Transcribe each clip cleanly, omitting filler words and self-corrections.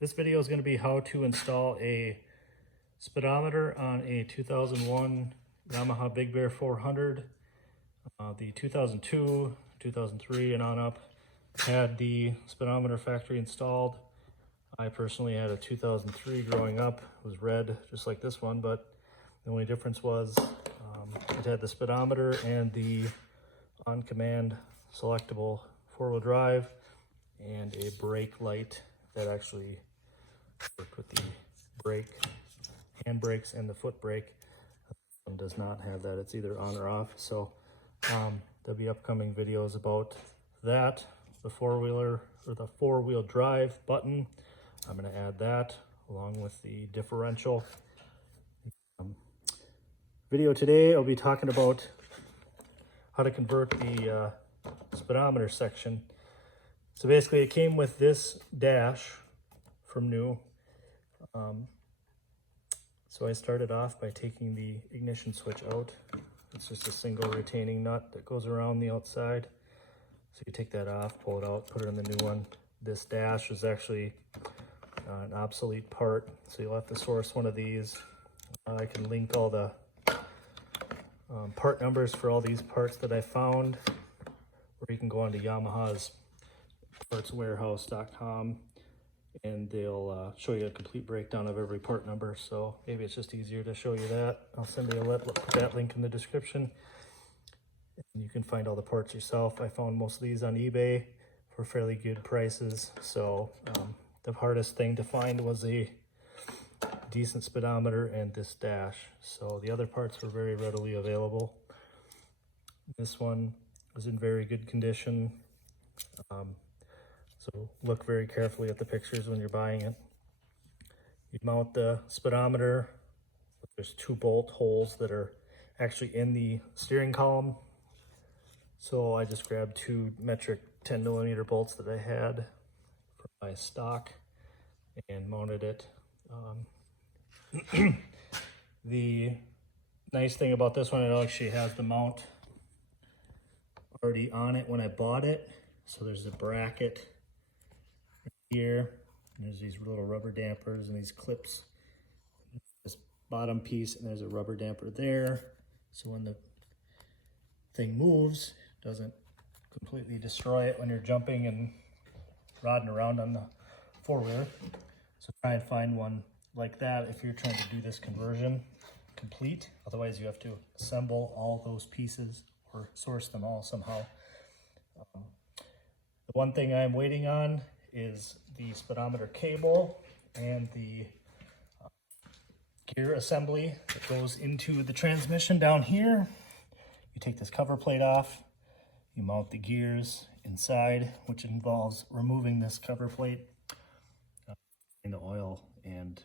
This video is going to be how to install a speedometer on a 2001 Yamaha Big Bear 400. The 2002, 2003 and on up had the speedometer factory installed. I personally had a 2003 growing up. It was red just like this one, but the only difference was it had the speedometer and the on-command selectable four-wheel drive and a brake light that actually worked with the brake, handbrakes and the foot brake. This one does not have that. It's either on or off. So there'll be upcoming videos about that. The four-wheeler or the four-wheel drive button, I'm going to add that along with the differential. Video today, I'll be talking about how to convert the speedometer section. So basically it came with this dash from new. So I started off by taking the ignition switch out. It's just a single retaining nut that goes around the outside. So you take that off, pull it out, put it in the new one. This dash is actually an obsolete part, so you'll have to source one of these. I can link all the part numbers for all these parts that I found, or you can go onto Yamaha's partswarehouse.com and they'll show you a complete breakdown of every part number. So maybe it's just easier to show you that. I'll send you that link in the description. And you can find all the parts yourself. I found most of these on eBay for fairly good prices. So the hardest thing to find was a decent speedometer and this dash. So the other parts were very readily available. This one was in very good condition. So look very carefully at the pictures when you're buying it. You mount the speedometer. There's 2 bolt holes that are actually in the steering column. So I just grabbed 2 metric 10mm bolts that I had from my stock and mounted it. The nice thing about this one, it actually has the mount already on it when I bought it. So there's a bracket here, and there's these little rubber dampers and these clips. This bottom piece, and there's a rubber damper there. So when the thing moves, it doesn't completely destroy it when you're jumping and rodding around on the four-wheeler. So try and find one like that if you're trying to do this conversion complete. Otherwise you have to assemble all those pieces or source them all somehow. The one thing I'm waiting on is the speedometer cable and the gear assembly that goes into the transmission down here. You take this cover plate off, you mount the gears inside, which involves removing this cover plate, in the oil, and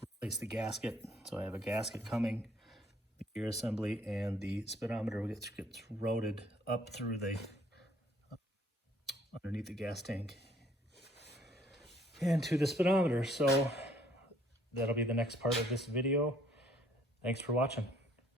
replace the gasket. So I have a gasket coming, the gear assembly, and the speedometer gets routed up through the underneath the gas tank and to the speedometer. So that'll be the next part of this video. Thanks for watching.